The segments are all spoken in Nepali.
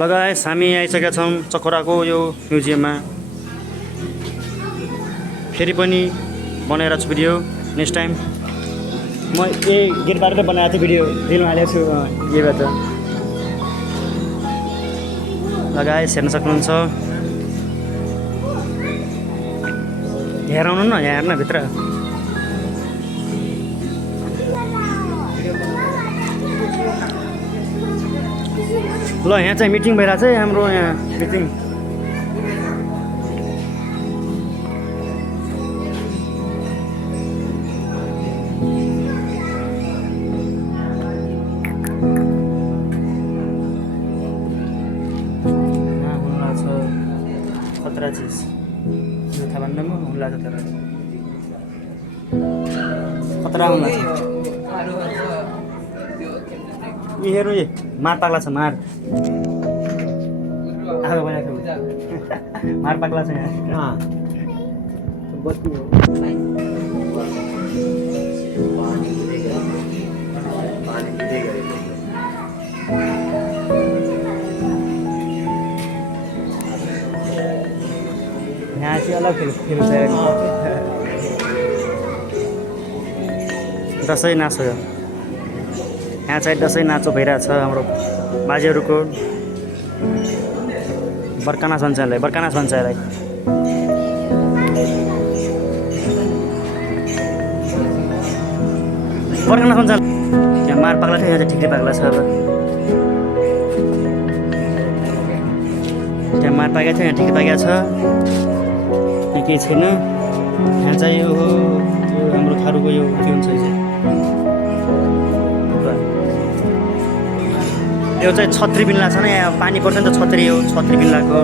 लगायत हामी आइसकेका छौँ चकराको यो म्युजियममा। फेरि पनि बनाएर छु भिडियो नेक्स्ट टाइम। म गेटबाट बनाएको थिएँ भिडियो, रिलमा हालेको छु यहीबाट। लगायत हेर्न सक्नुहुन्छ। हेर आउनु न, यहाँ हेर्न भित्र। ल यहाँ चाहिँ मिटिङ भइरहेको छ है हाम्रो, यहाँ मिटिङ। हुन छ खतरा चिज थाहा भन्दैमा हुन लाग्छ, तर खतरा हुन लाग्छ। यी हेर्नु, यी मार पाग्ला छ, मार आगो बनाएको मार पाग्ला छ यहाँ। यहाँ चाहिँ अलग फिल छ। दसैँ नाच हो यहाँ चाहिँ, दसैँ नाचो भइरहेछ हाम्रो बाजेहरूको। बर्कानास भन्छ यसलाई, बर्कानास भन्छ यसलाई। बर्कानास भन्छ। त्यहाँ मार पाग्ला थियो, यहाँ चाहिँ ठिकै पाग्ला छ। अब त्यहाँ मार पाकेको थियो, यहाँ ठिकै पाकेको छ, यहाँ केही छैन। यहाँ चाहिँ यो हाम्रो थारूको यो के हुन्छ यो चाहिँ छत्री बिन्ला छ नि, यहाँ पानी पर्छ नि त, छत्री हो, छत्री बिन्लाको।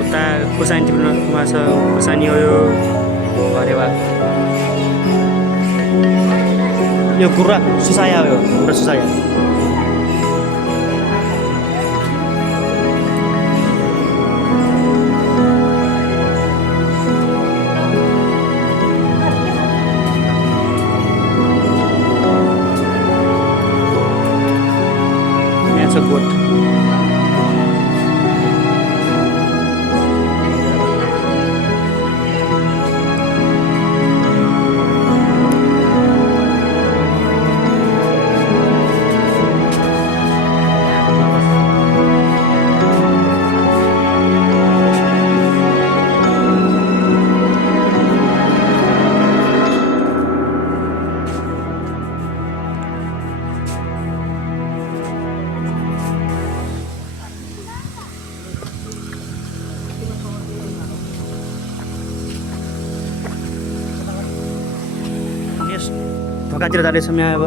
उता खुर्सानी टिप्नुमा छ, खुर्सानी हो यो। अरे वाह, यो गुर्रा सुसाया हो, यो गुर्रा सुसाया। गोठ ढोकातिर जाँदैछौँ यहाँ अब।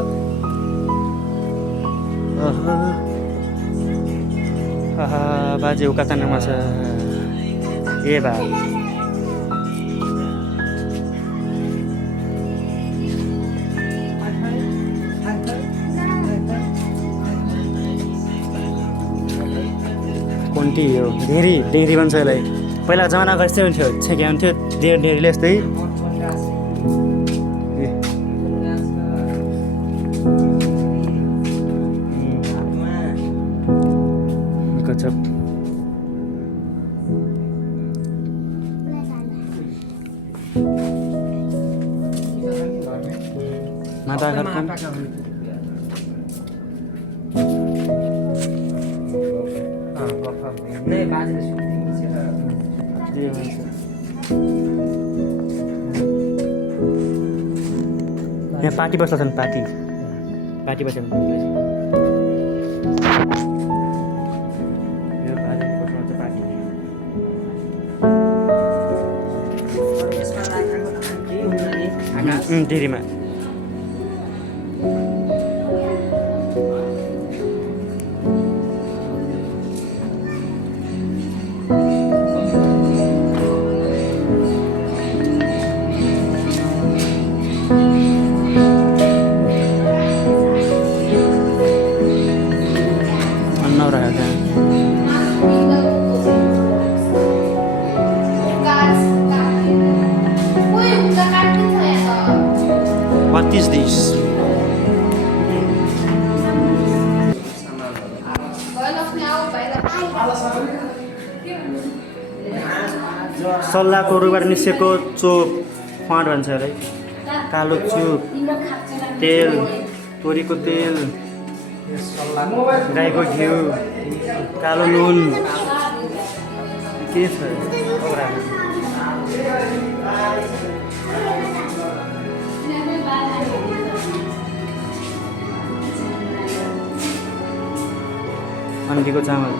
बाजे उकातानमा छ। ए बा कोन्टी हो, ढेरी ढेरी भन्छ यसलाई। पहिला जमानाको यस्तै हुन्थ्यो, छेके हुन्थ्यो ढेरीले यस्तै। माता यहाँ पार्टी बस्दा छन्, पार्टी बस्दा डेरीमा। सल्लाहको रुखबाट निस्केको चोप फाँट भन्छ है कालो चुप तेल तोरीको तेल गाईको घिउ कालो नुन के छ अन्डीको चामल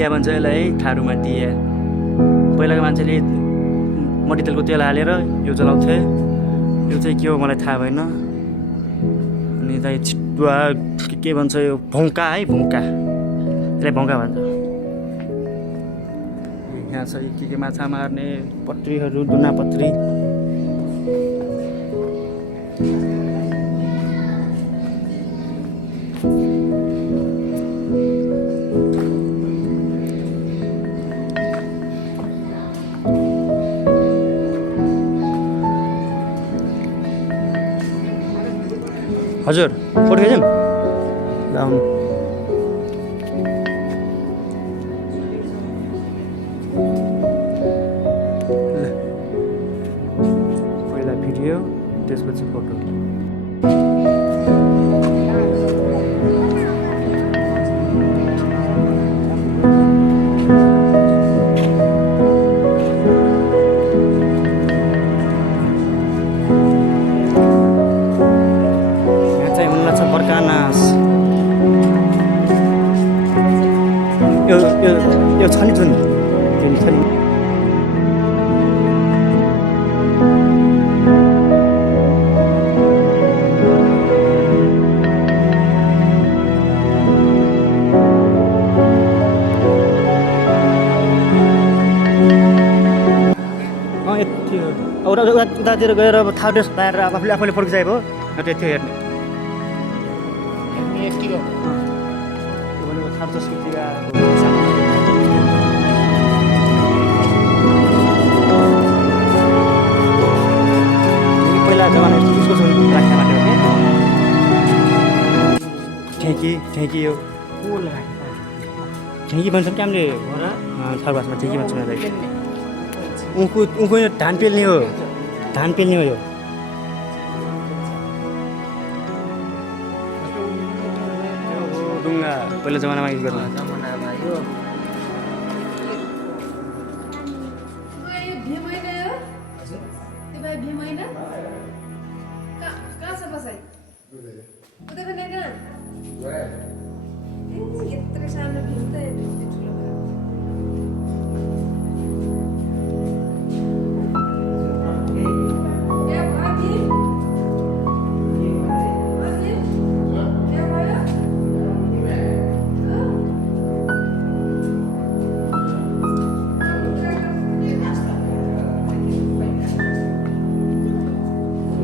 दिया भन्छ यसलाई है थारूमा दिया पहिलाको मान्छेले मट्टीतेलको तेल हालेर यो जलाउँथे यो चाहिँ के हो मलाई थाहा भएन अनि यता चितुवा के भन्छ यो भौँका है भौँका यसलाई भौँका भन्छ यहाँ छ के माछा मार्ने पत्रीहरू दुना पत्री हजुर फोटो खिचौँ लाउनु पहिला भिडियो त्यसपछि फोटो यो छ नि जुन छ नि यति हो अब उतातिर गएर अब थाहा ड्रेस लगाएर अब आफूले फर्किसकेको हो त्यति हो हेर्ने यति हो भनेको थाहा संस्कृतिका जमाना उसको राख्ने मात्रै हो कि ठेकी हो ठेकी भन्छ क्या हामीले थारूभाषामा ठेकी भन्छ उनको धान पेल्ने हो यो डुङ्गा पहिला जमानामा युज गर्नु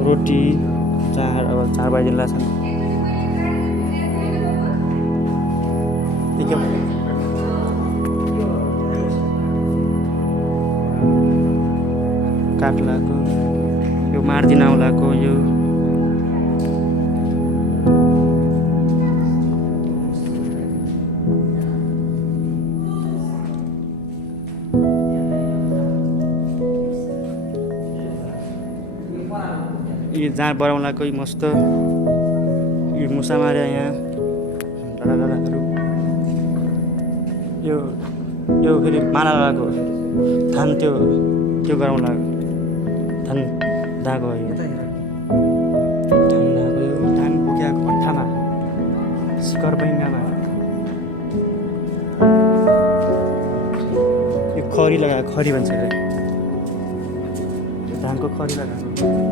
रोटी अब 4 बजिल्ला छन् काट्लाको यो मार्दिन आउलाको यो जाँड बढाउलाको मस्त यो मुसा मार्या यहाँ दादाहरू यो यो फेरि माला लगाएको धान त्यो गराउँला धान दाएको हो यो धान दाएको यो धान पुग्याएको पट्टामा शिखर बैङ्गामा यो खरी लगाएको खरी भन्छ यसलाई धानको खरी लगाएको